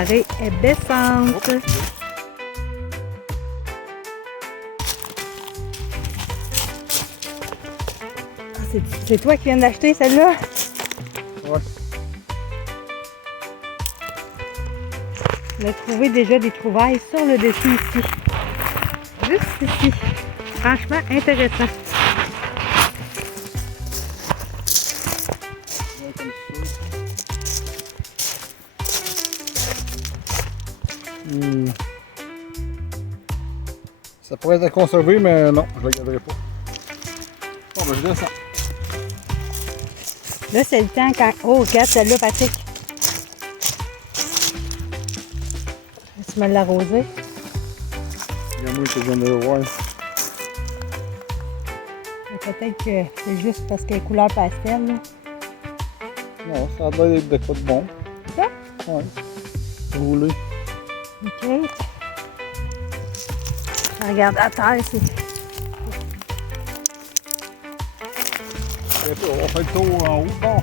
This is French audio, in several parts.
marée est baissante. C'est toi qui viens d'acheter celle-là? Ouais. On a trouvé déjà des trouvailles sur le dessus ici. Juste ici. Franchement intéressant. Ouais, comme ça. Ça pourrait être conservé, mais non, je ne le garderai pas. Bon, ben je descends. Là, c'est le temps quand... Oh, regarde celle-là, Patrick. Tu me l'as arrosée. Il y a moi qui viens de le voir. Peut-être que c'est juste parce qu'elle est couleur pastel. Là. Non, ça a l'air d'être de quoi de bon. Ça? Ouais. Roulé. OK. Regarde à terre, c'est... On va faire le tour en haut. Bon.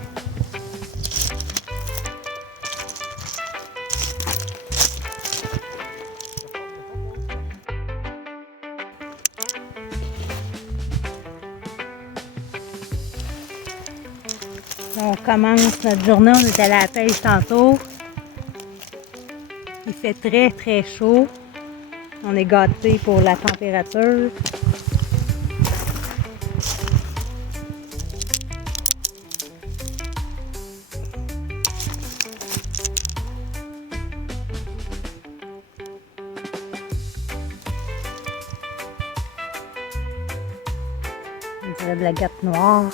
On commence notre journée, on est allé à la pêche tantôt. Il fait très très chaud. On est gâtés pour la température. On dirait de la gâte noire.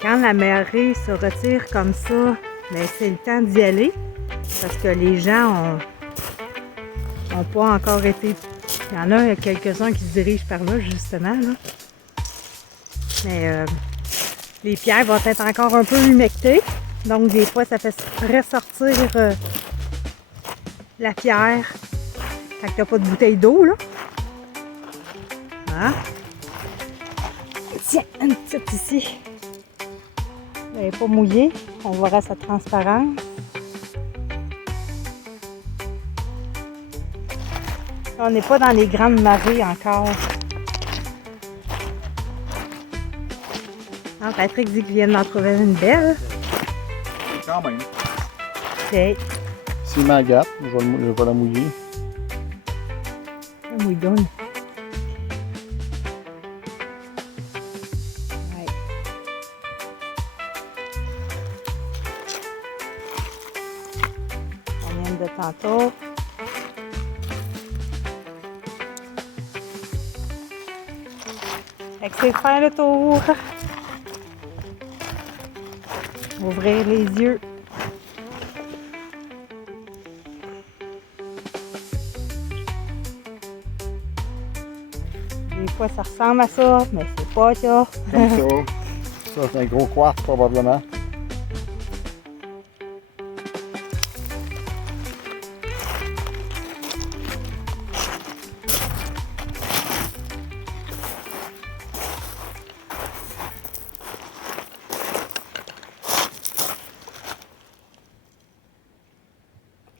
Quand la marée se retire comme ça, ben c'est le temps d'y aller parce que les gens ont pas encore été... Il y en a quelques-uns qui se dirigent par là, justement. Là. Mais les pierres vont être encore un peu humectées. Donc, des fois, ça fait ressortir la pierre quand tu n'as pas de bouteille d'eau. Là. Hein? Tiens, une petite ici. Elle n'est pas mouillée. On verra sa transparence. On n'est pas dans les grandes marées encore. Non, Patrick dit qu'il vient d'en trouver une belle. Quand même. C'est C'est ma gâte, je vais la mouiller. un mouillonne. Ouais. On vient de tantôt. Fait que c'est faire le tour. Ouvrir les yeux. Des fois, ça ressemble à ça, mais c'est pas ça. Comme ça. Ça, c'est un gros quartz, probablement.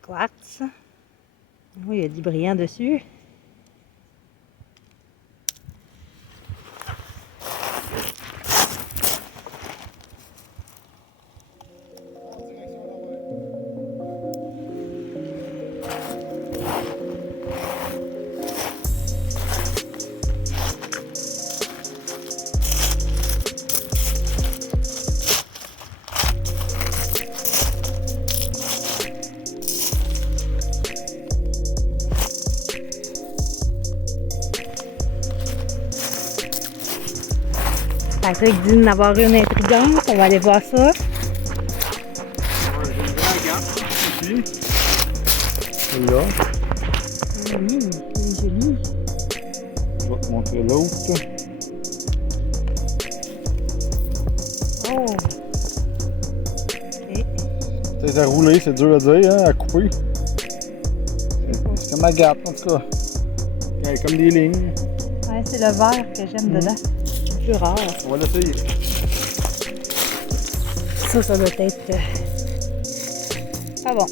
Quartz. Oui, il y a du brillant dessus. Patrick dit d'en avoir une intrigante. On va aller voir ça. J'ai une grande gâte ici. Celle-là. Oui, c'est joli. Je vais te montrer l'autre. Oh! Les à rouler, c'est dur à dire, hein, à couper. C'est comme la gâte, en tout cas. Il y a comme des lignes. Ouais, c'est le vert que j'aime dedans. C'est plus rare. On va l'essayer. Ça doit être pas bon.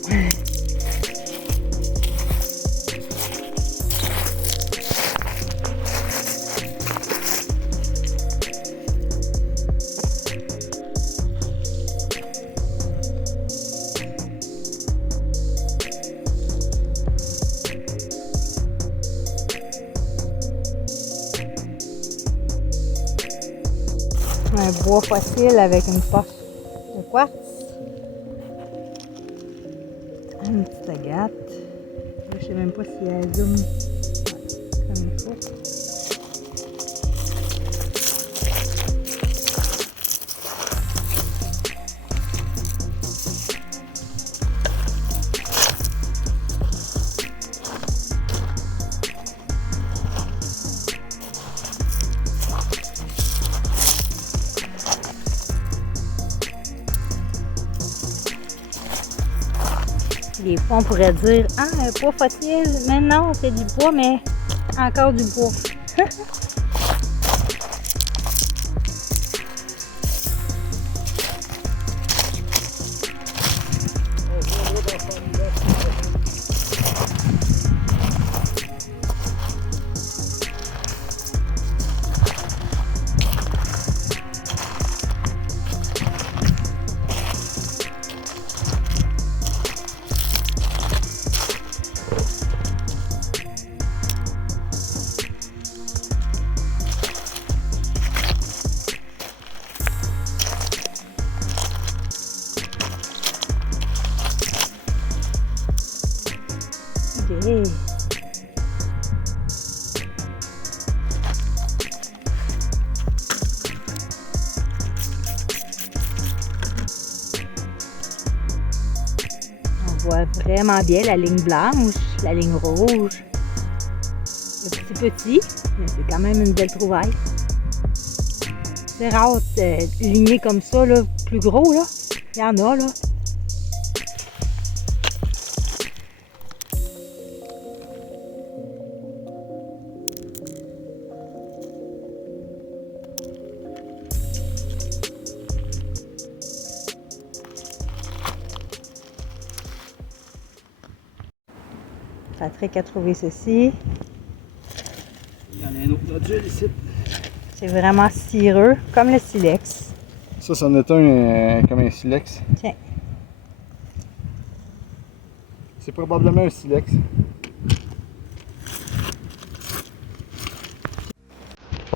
Un bois fossile avec une porte de quartz. Une petite agate. Je sais même pas si elle zoom comme il faut. Des fois, on pourrait dire « Ah, un bois fossile! » Mais non, c'est du bois, mais encore du bois. Okay. On voit vraiment bien la ligne blanche, la ligne rouge. C'est petit, mais c'est quand même une belle trouvaille. C'est rare ligner comme ça, là, plus gros, là. Il y en a, là. Patrick a trouvé ceci. Il y en a un autre nodule ici. C'est vraiment cireux, comme le silex. Ça, c'en est un comme un silex. Tiens. C'est probablement un silex.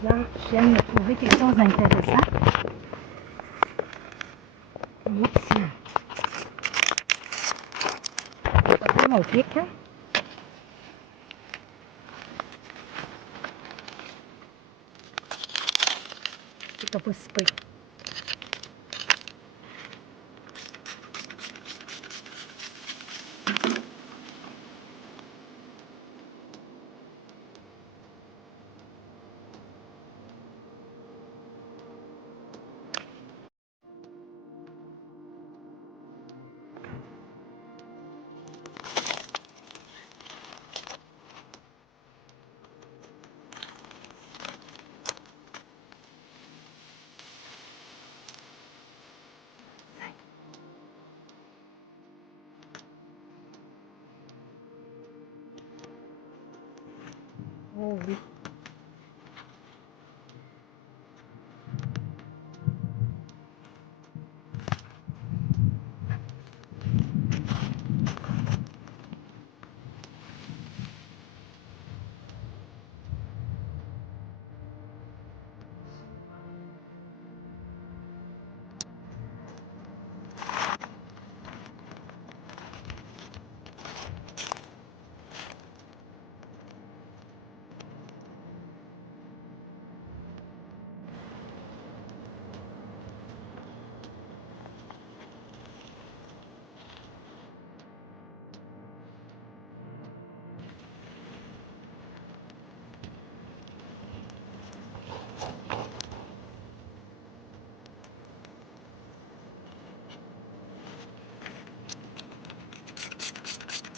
Là, je viens de trouver quelque chose d'intéressant. Oups. C'est pas mon pic, hein? C'est pas si pire. Oh oui.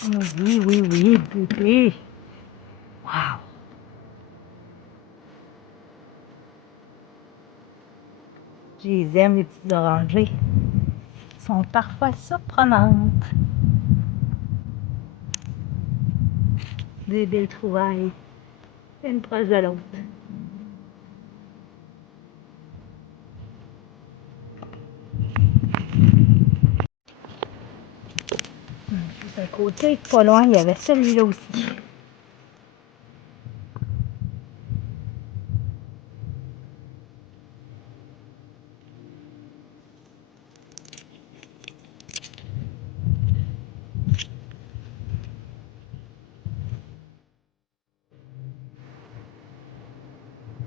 Oui, oui, oui, bébé. Wow. Je les aime, les petites orangées. Elles sont parfois surprenantes. Des belles trouvailles. Une proche de l'autre. D'un côté, pas loin, il y avait celui-là aussi.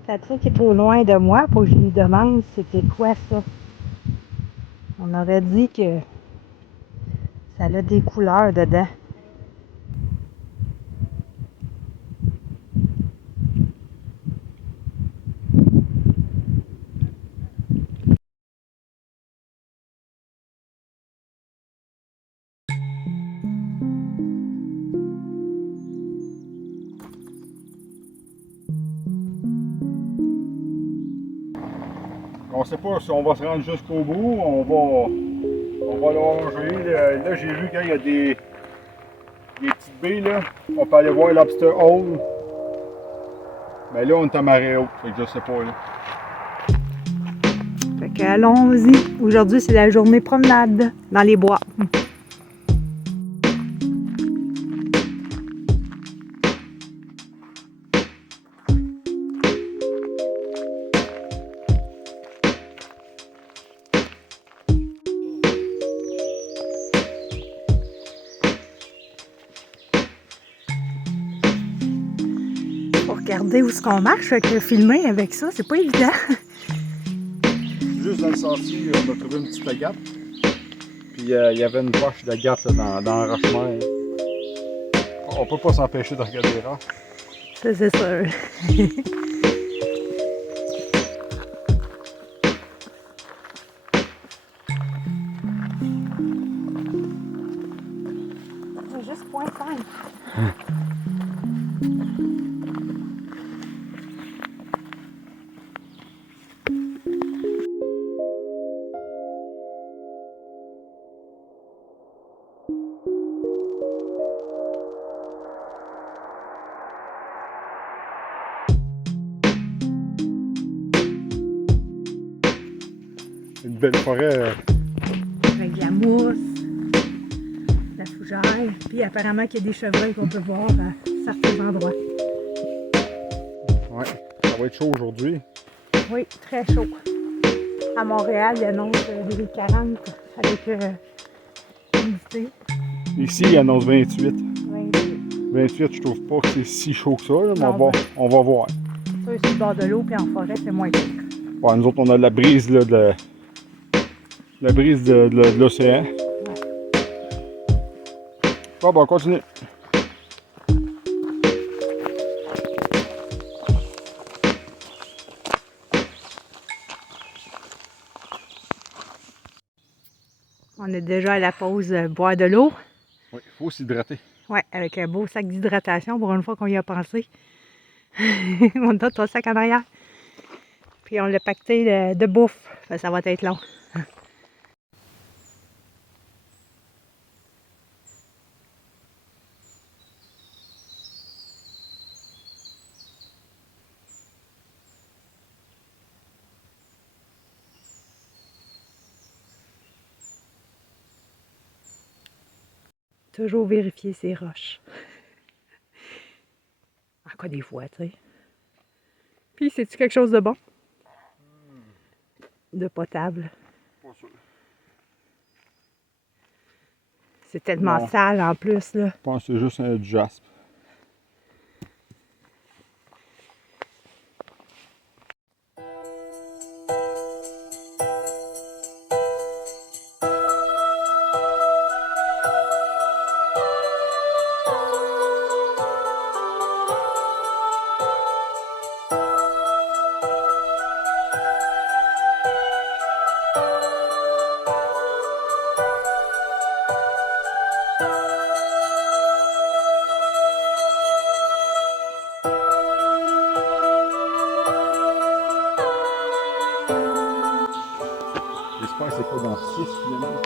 Patrick est trop loin de moi pour que je lui demande c'était quoi ça. On aurait dit que ça a des couleurs dedans. On sait pas si on va se rendre jusqu'au bout, on va longer. Là, j'ai vu qu'il y a des petites baies, là. On peut aller voir Lobster Hole. Mais là, on est à marée haute, fait que je sais pas, là. Fait que allons-y. Aujourd'hui, c'est la journée promenade dans les bois. Pour regarder où est-ce qu'on marche, fait que filmer avec ça, c'est pas évident. Juste dans le sentier, on a trouvé une petite agate. Puis il y avait une poche d'agate dans la roche-mer. On peut pas s'empêcher de regarder les roches. Ça, c'est sûr. C'est juste 0.5. Une belle forêt. Avec de la mousse, de la fougère, puis apparemment qu'il y a des chevreuils qu'on peut voir à certains endroits. Ouais, ça va être chaud aujourd'hui. Oui, très chaud. À Montréal, il annonce des 40 avec humidité. Ici, il annonce 28. 28. 28, je trouve pas que c'est si chaud que ça, là, mais Non, on va voir. Ça, sur le bord de l'eau, puis en forêt, c'est moins pire. Ouais, nous autres, on a la brise là, la brise de l'océan. Ouais. Bon, on continue. On est déjà à la pause boire de l'eau. Oui, il faut s'hydrater. Oui, avec un beau sac d'hydratation pour une fois qu'on y a pensé. On a 3 sacs en arrière. Puis on l'a pacté de bouffe. Ça va être long. Toujours vérifier ses roches. Encore des fois, tu sais. Puis, c'est-tu quelque chose de bon? De potable. Pas sûr. C'est tellement Non. sale en plus, là. Je pense que c'est juste un jaspe. 6 finalement.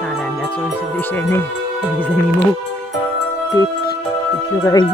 Dans la nature se déchaîner, les animaux piquent, écureuils.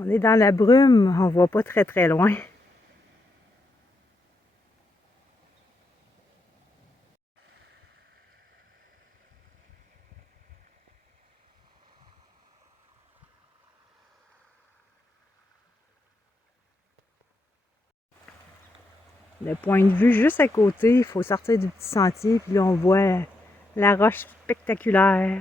On est dans la brume, on voit pas très très loin. Le point de vue juste à côté, il faut sortir du petit sentier, puis là on voit la roche spectaculaire.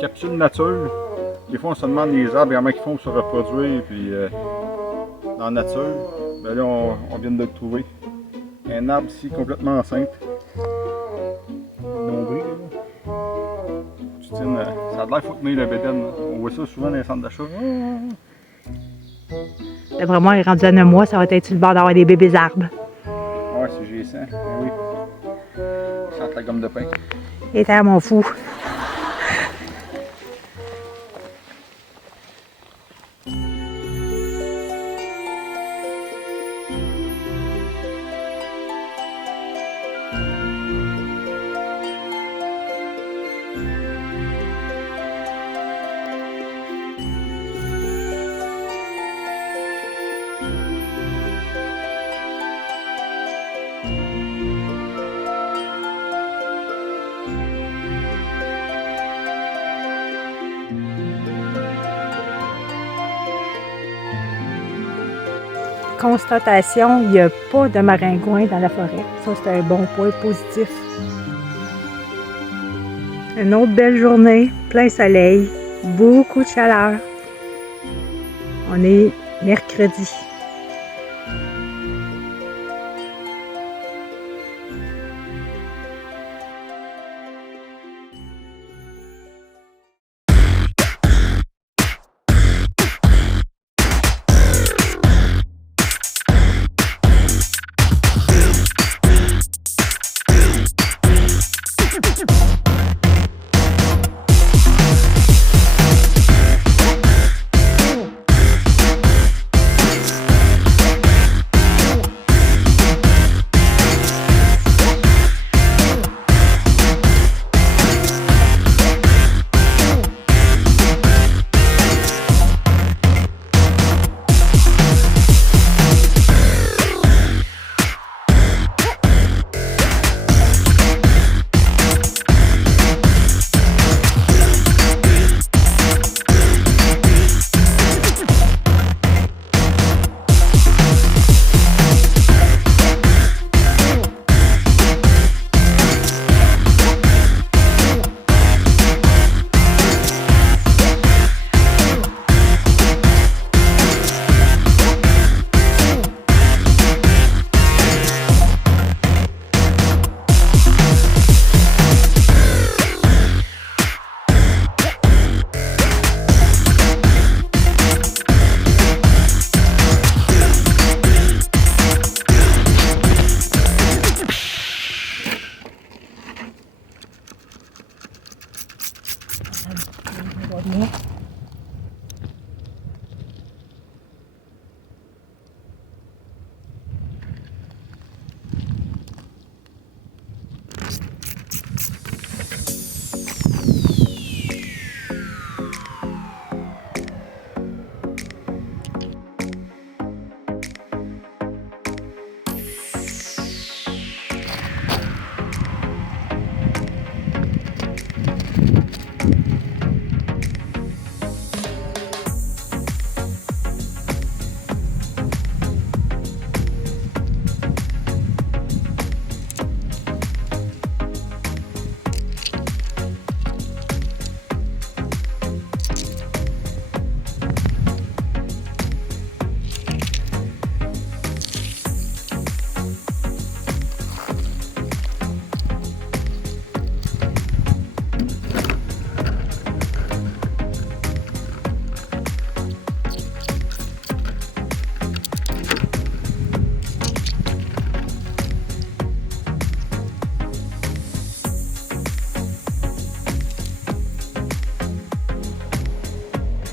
Capsule nature. Des fois, on se demande les arbres, comment ils font pour se reproduire. Puis, dans la nature, ben là, on vient de le trouver. Un arbre ici complètement enceinte. Nombril, là. Tu tiens, ça a l'air faut tenir le bédaine. On voit ça souvent dans les centres d'achat. D'après moi, il est rendu à 9 mois, ça va être sur le bord d'avoir des bébés arbres. Ouais, c'est GSM. Ben oui. Ça sent la gomme de pain. Et t'es mon fou. Constatation, il n'y a pas de maringouin dans la forêt. Ça, c'est un bon point positif. Une autre belle journée, plein soleil, beaucoup de chaleur. On est mercredi.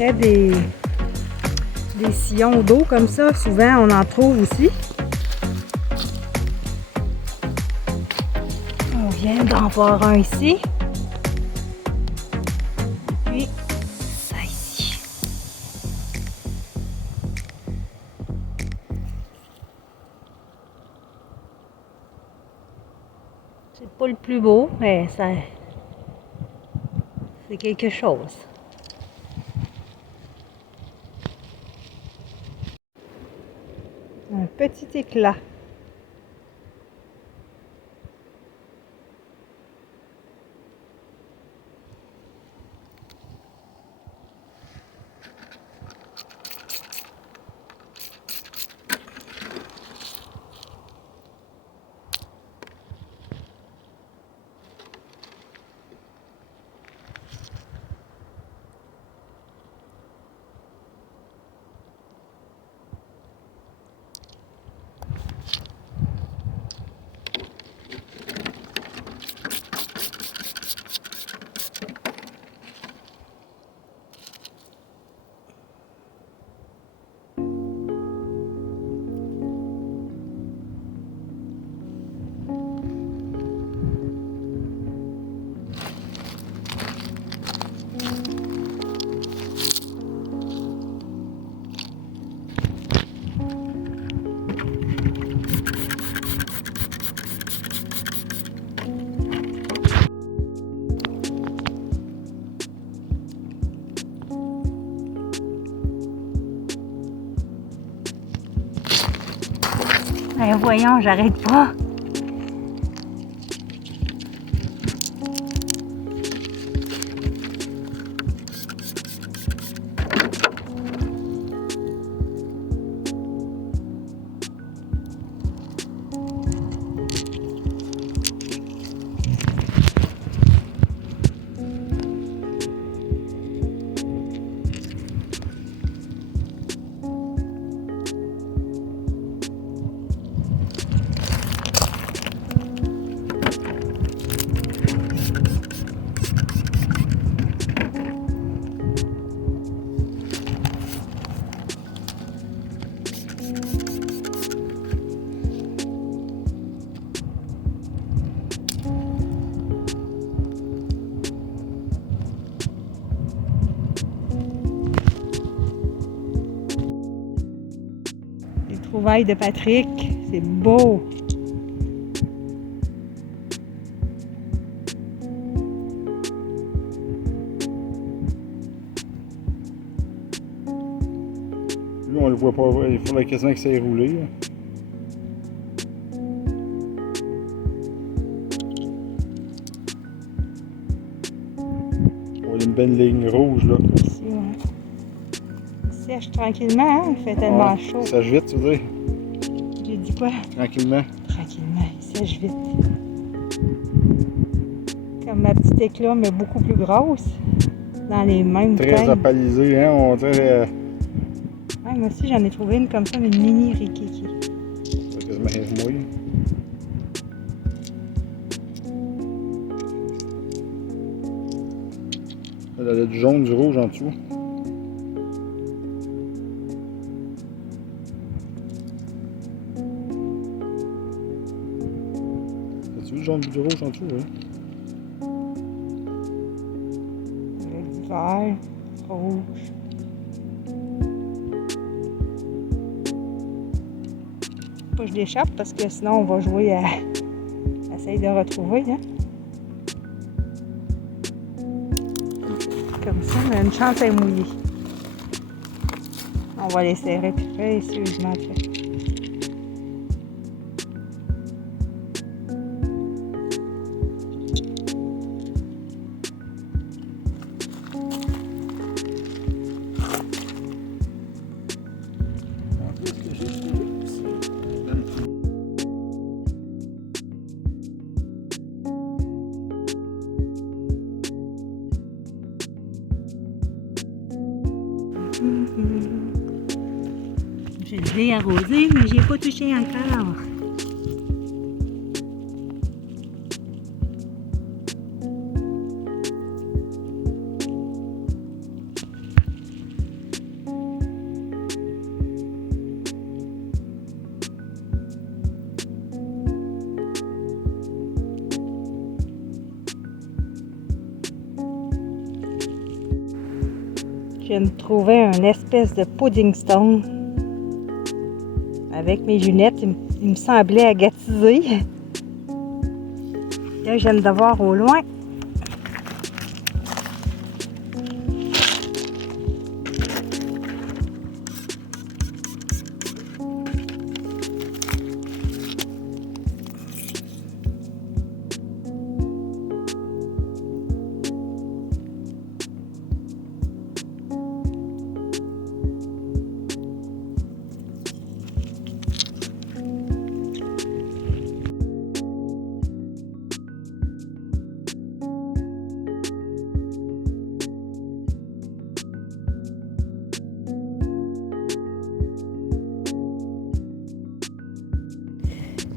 près des sillons d'eau comme ça, souvent on en trouve aussi. On vient d'en voir un ici. Et puis ça ici. C'est pas le plus beau, mais ça c'est quelque chose. Un petit éclat. Ben voyons, j'arrête pas. Les trouvailles de Patrick, c'est beau. Lui, on le voit pas, il faudrait quasiment que ça ait roulé. Là. On a une belle ligne rouge là. Ici, ouais. Il sèche tranquillement, hein? Il fait tellement chaud. Il sèche vite, tu veux dire? J'ai dit quoi? Tranquillement. Tranquillement, il sèche vite. Comme ma petite éclat, mais beaucoup plus grosse. Dans les mêmes Très teintes. apalisé, hein? On dirait. Ouais, moi aussi, j'en ai trouvé une comme ça, mais une mini rikiki. C'est quasiment remouillé. Elle a du jaune, du rouge en dessous. As-tu vu le jaune du rouge en dessous, oui? Avec du vert, rouge. Faut pas que je l'échappe parce que sinon on va jouer à essayer de retrouver. Hein? Comme ça, on a une chance à mouiller. On va les serrer précieusement après. Je l'ai arrosé, mais je n'ai pas touché encore. viens de trouver une espèce de pudding stone. Avec mes lunettes, il me semblait agatisé. Là, je viens de voir au loin.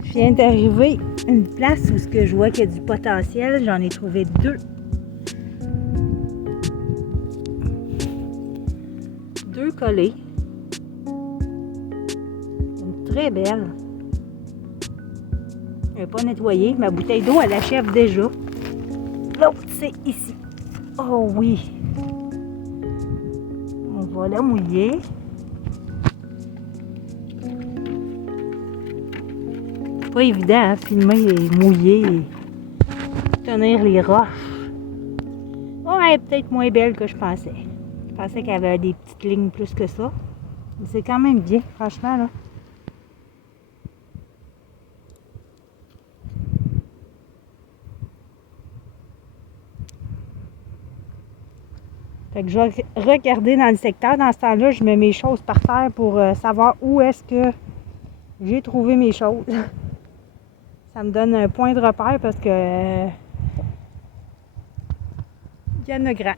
Je viens d'arriver à une place où je vois qu'il y a du potentiel. J'en ai trouvé 2. 2 collées. Une très belle. Je n'ai pas nettoyé. Ma bouteille d'eau, elle achève déjà. L'autre, c'est ici. Oh oui. On va la mouiller. Pas évident, hein, filmer et mouiller et tenir les roches. Oh, elle est peut-être moins belle que je pensais. Je pensais qu'elle avait des petites lignes plus que ça. Mais c'est quand même bien, franchement, là. Fait que je vais regarder dans le secteur. Dans ce temps-là, je mets mes choses par terre pour savoir où est-ce que j'ai trouvé mes choses. Ça me donne un point de repère parce que il y en a grand.